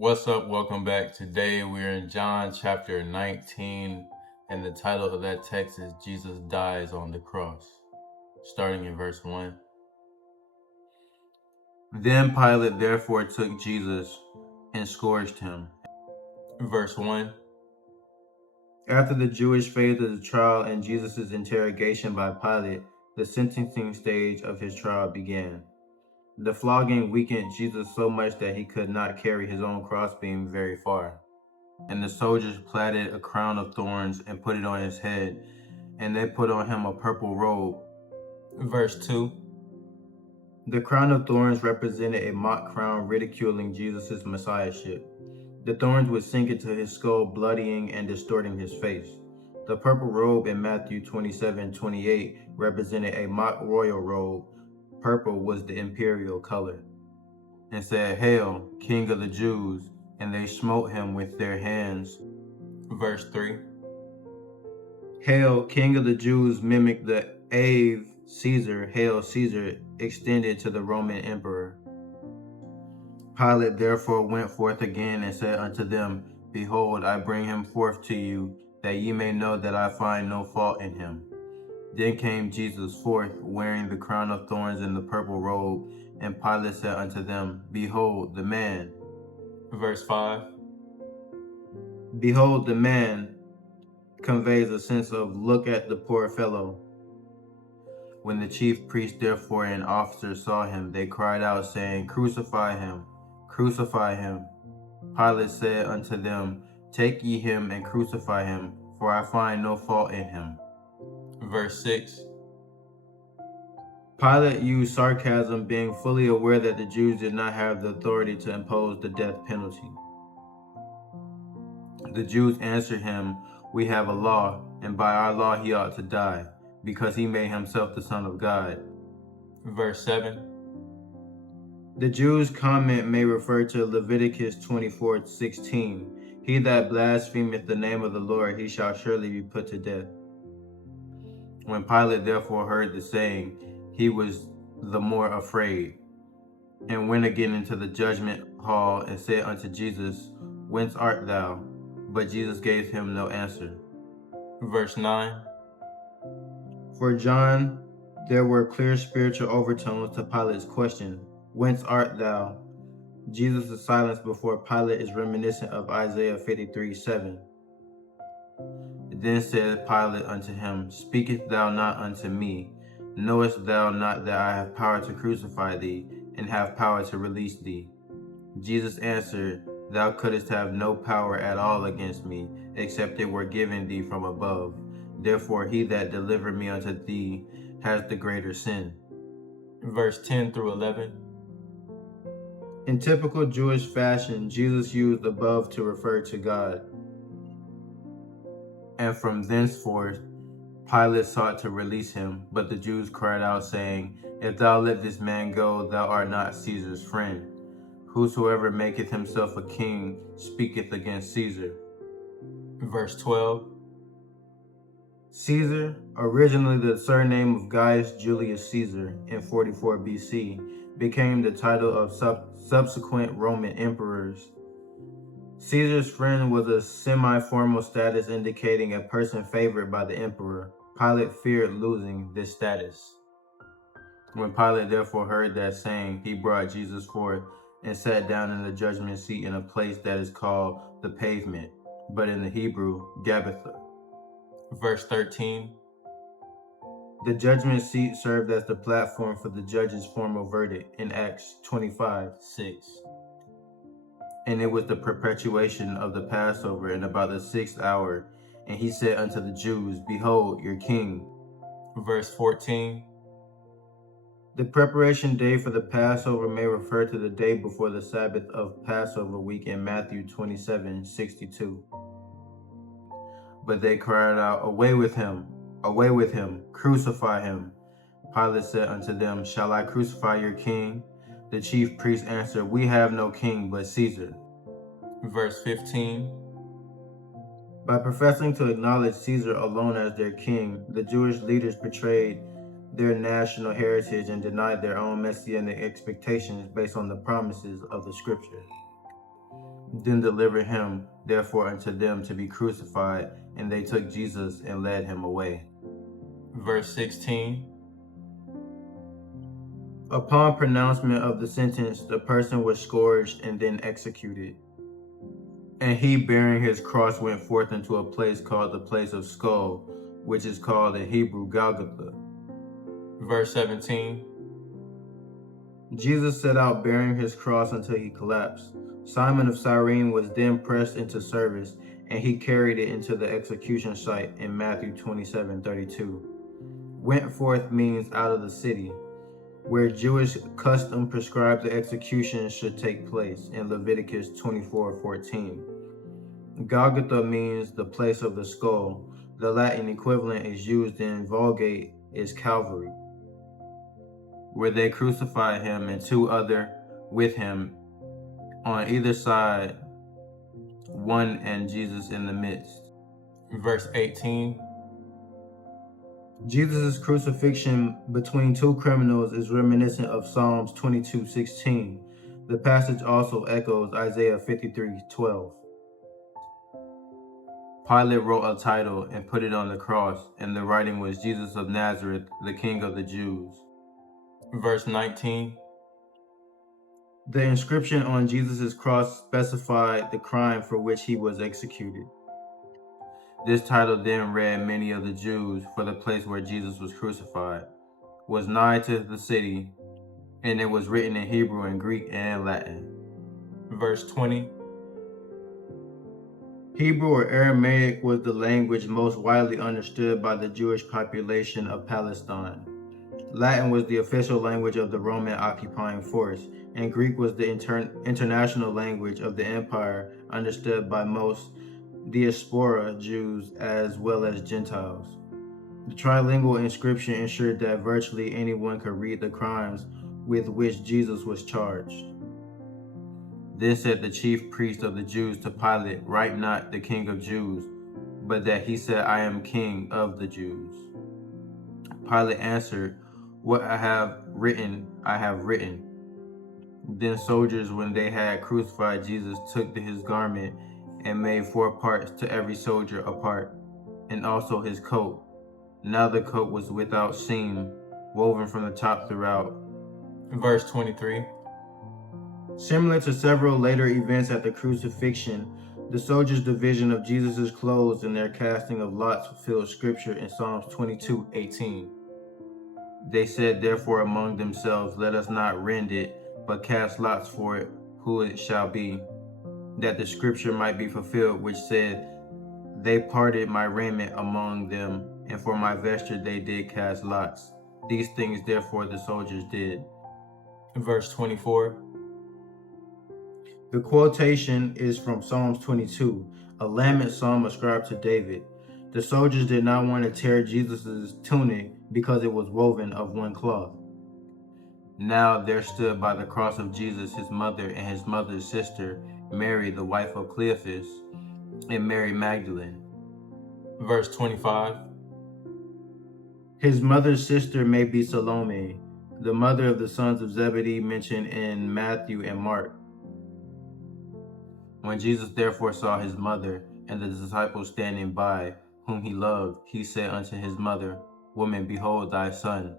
What's up? Welcome back. Today we're in John chapter 19, and the title of that text is Jesus Dies on the Cross, starting in verse 1. Then Pilate therefore took Jesus and scourged him. Verse 1. After the Jewish phase of the trial and Jesus' interrogation by Pilate, the sentencing stage of his trial began. The flogging weakened Jesus so much that he could not carry his own crossbeam very far. And the soldiers plaited a crown of thorns and put it on his head, and they put on him a purple robe. Verse 2. The crown of thorns represented a mock crown ridiculing Jesus' messiahship. The thorns would sink into his skull, bloodying and distorting his face. The purple robe in Matthew 27:28 represented a mock royal robe. Purple was the imperial color. And said, "Hail, King of the Jews," and they smote him with their hands. Verse 3. Hail, King of the Jews mimicked the Ave Caesar, Hail Caesar, extended to the Roman emperor. Pilate therefore went forth again and said unto them, Behold, I bring him forth to you, that ye may know that I find no fault in him. Then came Jesus forth, wearing the crown of thorns and the purple robe, and Pilate said unto them, Behold the man. Verse 5. Behold the man conveys a sense of look at the poor fellow. When the chief priests therefore and officers saw him, they cried out, saying, Crucify him, crucify him. Pilate said unto them, Take ye him and crucify him, for I find no fault in him. Verse 6. Pilate used sarcasm, being fully aware that the Jews did not have the authority to impose the death penalty. The Jews answered him, We have a law, and by our law he ought to die, because he made himself the Son of God. Verse 7. The Jews' comment may refer to Leviticus 24:16. He that blasphemeth the name of the Lord, he shall surely be put to death. When Pilate therefore heard the saying, he was the more afraid, and went again into the judgment hall, and said unto Jesus, Whence art thou? But Jesus gave him no answer. Verse 9. For John, there were clear spiritual overtones to Pilate's question, Whence art thou? Jesus' silence before Pilate is reminiscent of Isaiah 53:7. Then said Pilate unto him, Speakest thou not unto me? Knowest thou not that I have power to crucify thee, and have power to release thee? Jesus answered, Thou couldst have no power at all against me, except it were given thee from above. Therefore he that delivered me unto thee has the greater sin. Verse 10 through 11. In typical Jewish fashion, Jesus used above to refer to God. And from thenceforth, Pilate sought to release him, but the Jews cried out, saying, If thou let this man go, thou art not Caesar's friend. Whosoever maketh himself a king speaketh against Caesar. Verse 12. Caesar, originally the surname of Gaius Julius Caesar in 44 BC, became the title of subsequent Roman emperors. Caesar's friend was a semi-formal status indicating a person favored by the emperor. Pilate feared losing this status. When Pilate therefore heard that saying, he brought Jesus forth and sat down in the judgment seat in a place that is called the pavement, but in the Hebrew, Gabbatha. Verse 13. The judgment seat served as the platform for the judge's formal verdict in Acts 25:6. And it was the perpetuation of the Passover in about the 6th hour. And he said unto the Jews, Behold your king. Verse 14. The preparation day for the Passover may refer to the day before the Sabbath of Passover week in Matthew 27:62. But they cried out, Away with him, crucify him. Pilate said unto them, Shall I crucify your king? The chief priests answered, We have no king but Caesar. Verse 15. By professing to acknowledge Caesar alone as their king, the Jewish leaders betrayed their national heritage and denied their own messianic expectations based on the promises of the scripture. then delivered him therefore unto them to be crucified, and they took Jesus and led him away. Verse 16. Upon pronouncement of the sentence, the person was scourged and then executed. And he, bearing his cross, went forth into a place called the place of skull, which is called in Hebrew Golgotha. Verse 17. Jesus set out bearing his cross until he collapsed. Simon of Cyrene was then pressed into service, and he carried it into the execution site in Matthew 27:32. Went forth means out of the city, where Jewish custom prescribed the execution should take place in Leviticus 24:14. Golgotha means the place of the skull. The Latin equivalent is used in Vulgate is Calvary, where they crucified him and two other with him on either side, one and Jesus in the midst. Verse 18. Jesus' crucifixion between two criminals is reminiscent of Psalms 22:16. The passage also echoes Isaiah 53:12. Pilate wrote a title and put it on the cross, and the writing was Jesus of Nazareth, the King of the Jews. Verse 19. The inscription on Jesus' cross specified the crime for which he was executed. This title then read many of the Jews, for the place where Jesus was crucified was nigh to the city, and it was written in Hebrew and Greek and Latin. Verse 20. Hebrew or Aramaic was the language most widely understood by the Jewish population of Palestine. Latin was the official language of the Roman occupying force, and Greek was the international language of the empire, understood by most diaspora Jews as well as Gentiles. The trilingual inscription ensured that virtually anyone could read the crimes with which Jesus was charged. Then said the chief priest of the Jews to Pilate, "Write not the King of Jews, but that he said, I am King of the Jews." Pilate answered, "What I have written, I have written." Then soldiers, when they had crucified Jesus, took his garment and made 4 parts, to every soldier a part, and also his coat. Now the coat was without seam, woven from the top throughout. Verse 23. Similar to several later events at the crucifixion, the soldiers' division of Jesus' clothes and their casting of lots fulfilled scripture in Psalms 22:18. They said therefore among themselves, "Let us not rend it, but cast lots for it, who it shall be," that the scripture might be fulfilled, which said, "They parted my raiment among them, and for my vesture they did cast lots." These things therefore the soldiers did. Verse 24. The quotation is from Psalms 22, a lament psalm ascribed to David. The soldiers did not want to tear Jesus' tunic because it was woven of one cloth. Now there stood by the cross of Jesus his mother and his mother's sister, Mary, the wife of Cleophas, and Mary Magdalene. Verse 25. His mother's sister may be Salome, the mother of the sons of Zebedee mentioned in Matthew and Mark. When Jesus therefore saw his mother and the disciples standing by, whom he loved, he said unto his mother, "Woman, behold thy son."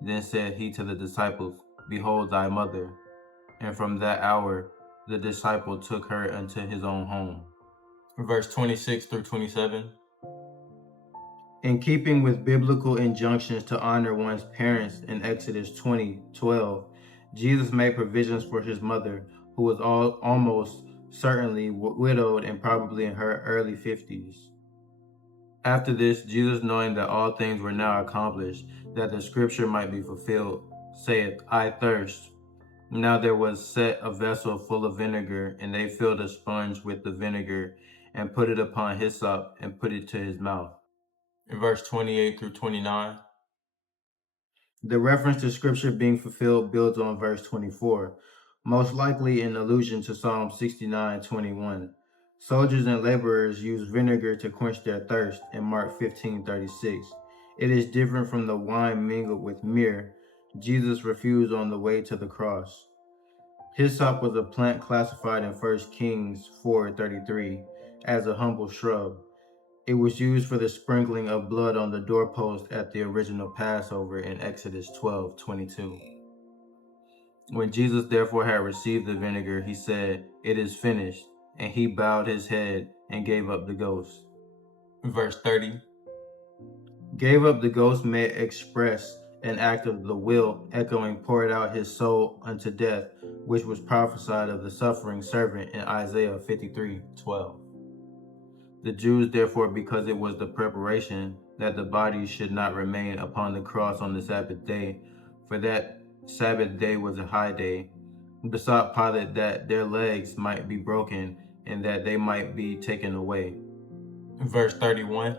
Then said he to the disciples, "Behold thy mother." And from that hour the disciple took her unto his own home. Verse 26 through 27. In keeping with biblical injunctions to honor one's parents in Exodus 20:12, Jesus made provisions for his mother, who was almost certainly widowed and probably in her early 50s. After this, Jesus, knowing that all things were now accomplished, that the scripture might be fulfilled, saith, "I thirst." Now there was set a vessel full of vinegar, and they filled a sponge with the vinegar, and put it upon hyssop, and put it to his mouth. In verse 28 through 29. The reference to scripture being fulfilled builds on verse 24, most likely in allusion to Psalm 69:21. Soldiers and laborers use vinegar to quench their thirst in Mark 15:36. It is different from the wine mingled with myrrh Jesus refused on the way to the cross. Hyssop was a plant classified in 1 Kings 4:33 as a humble shrub. It was used for the sprinkling of blood on the doorpost at the original Passover in Exodus 12:22. When Jesus therefore had received the vinegar, he said, "It is finished," and he bowed his head and gave up the ghost. Verse 30. Gave up the ghost may express an act of the will, echoing poured out his soul unto death, which was prophesied of the suffering servant in Isaiah 53:12. The Jews therefore, because it was the preparation that the body should not remain upon the cross on the Sabbath day, for that Sabbath day was a high day, besought Pilate that their legs might be broken and that they might be taken away. Verse 31.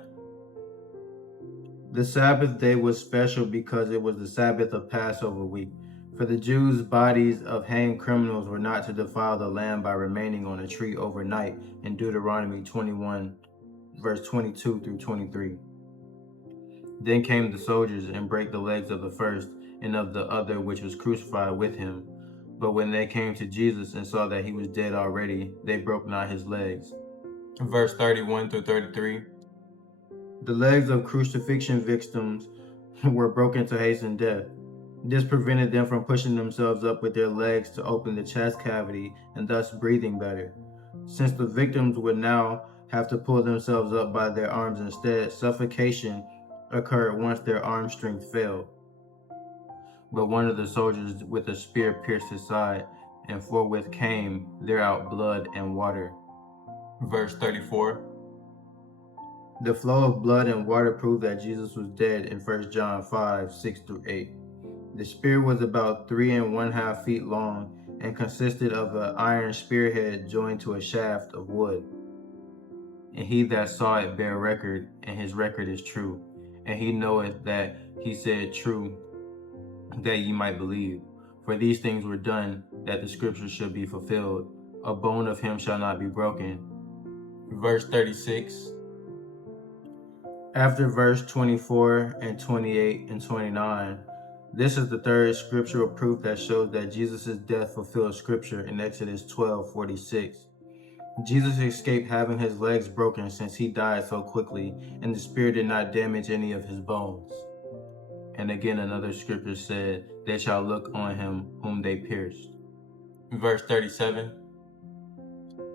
The Sabbath day was special because it was the Sabbath of Passover week. For the Jews, bodies of hanged criminals were not to defile the land by remaining on a tree overnight in Deuteronomy 21, verse 22 through 23. Then came the soldiers and brake the legs of the first and of the other which was crucified with him. But when they came to Jesus and saw that he was dead already, they broke not his legs. Verse 31 through 33. The legs of crucifixion victims were broken to hasten death. This prevented them from pushing themselves up with their legs to open the chest cavity and thus breathing better. Since the victims would now have to pull themselves up by their arms instead, suffocation occurred once their arm strength failed. But one of the soldiers with a spear pierced his side, and forthwith came there out blood and water. Verse 34. The flow of blood and water proved that Jesus was dead in 1 John 5:6 through 8. The spear was about 3½ feet long and consisted of an iron spearhead joined to a shaft of wood. And he that saw it bare record, and his record is true. And he knoweth that he said true, that ye might believe. For these things were done, that the scripture should be fulfilled. A bone of him shall not be broken. Verse 36. After verse 24 and 28 and 29, this is the third scriptural proof that shows that Jesus' death fulfilled scripture in Exodus 12:46. Jesus escaped having his legs broken since he died so quickly, and the spear did not damage any of his bones. And again, another scripture said, "They shall look on him whom they pierced." Verse 37.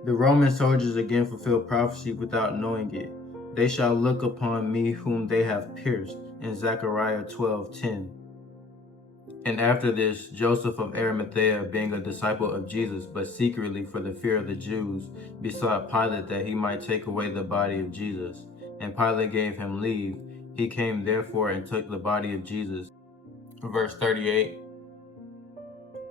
The Roman soldiers again fulfilled prophecy without knowing it. They shall look upon me whom they have pierced, in Zechariah 12:10. And after this, Joseph of Arimathea, being a disciple of Jesus, but secretly for the fear of the Jews, besought Pilate that he might take away the body of Jesus. And Pilate gave him leave. He came therefore and took the body of Jesus. Verse 38.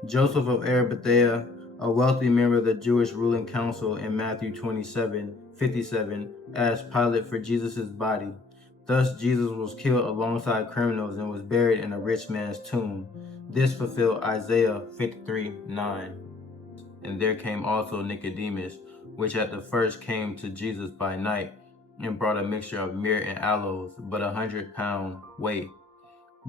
Joseph of Arimathea, a wealthy member of the Jewish ruling council, in Matthew 27:57, asked Pilate for Jesus' body. Thus Jesus was killed alongside criminals and was buried in a rich man's tomb. This fulfilled Isaiah 53:9. And there came also Nicodemus, which at the first came to Jesus by night, and brought a mixture of myrrh and aloes, but 100 pound weight.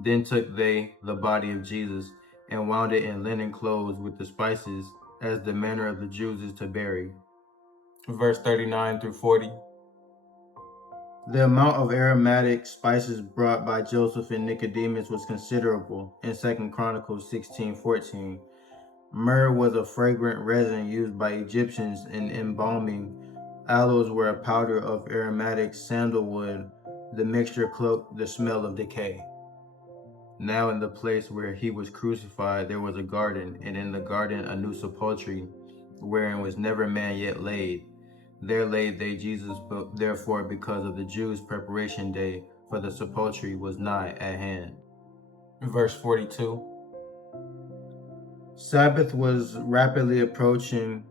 Then took they the body of Jesus, and wound it in linen clothes with the spices, as the manner of the Jews is to bury. Verse 39 through 40. The amount of aromatic spices brought by Joseph and Nicodemus was considerable in 2 Chronicles 16:14. Myrrh was a fragrant resin used by Egyptians in embalming. Aloes were a powder of aromatic sandalwood. The mixture cloaked the smell of decay. Now in the place where he was crucified there was a garden, and in the garden a new sepulchre, wherein was never man yet laid. There laid they Jesus, but therefore because of the Jews' preparation day, for the sepulchre was nigh at hand. Verse 42. Sabbath was rapidly approaching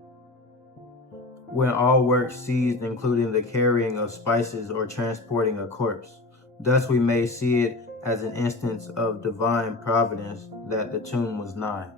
when all work ceased, including the carrying of spices or transporting a corpse. Thus we may see it as an instance of divine providence that the tomb was nigh.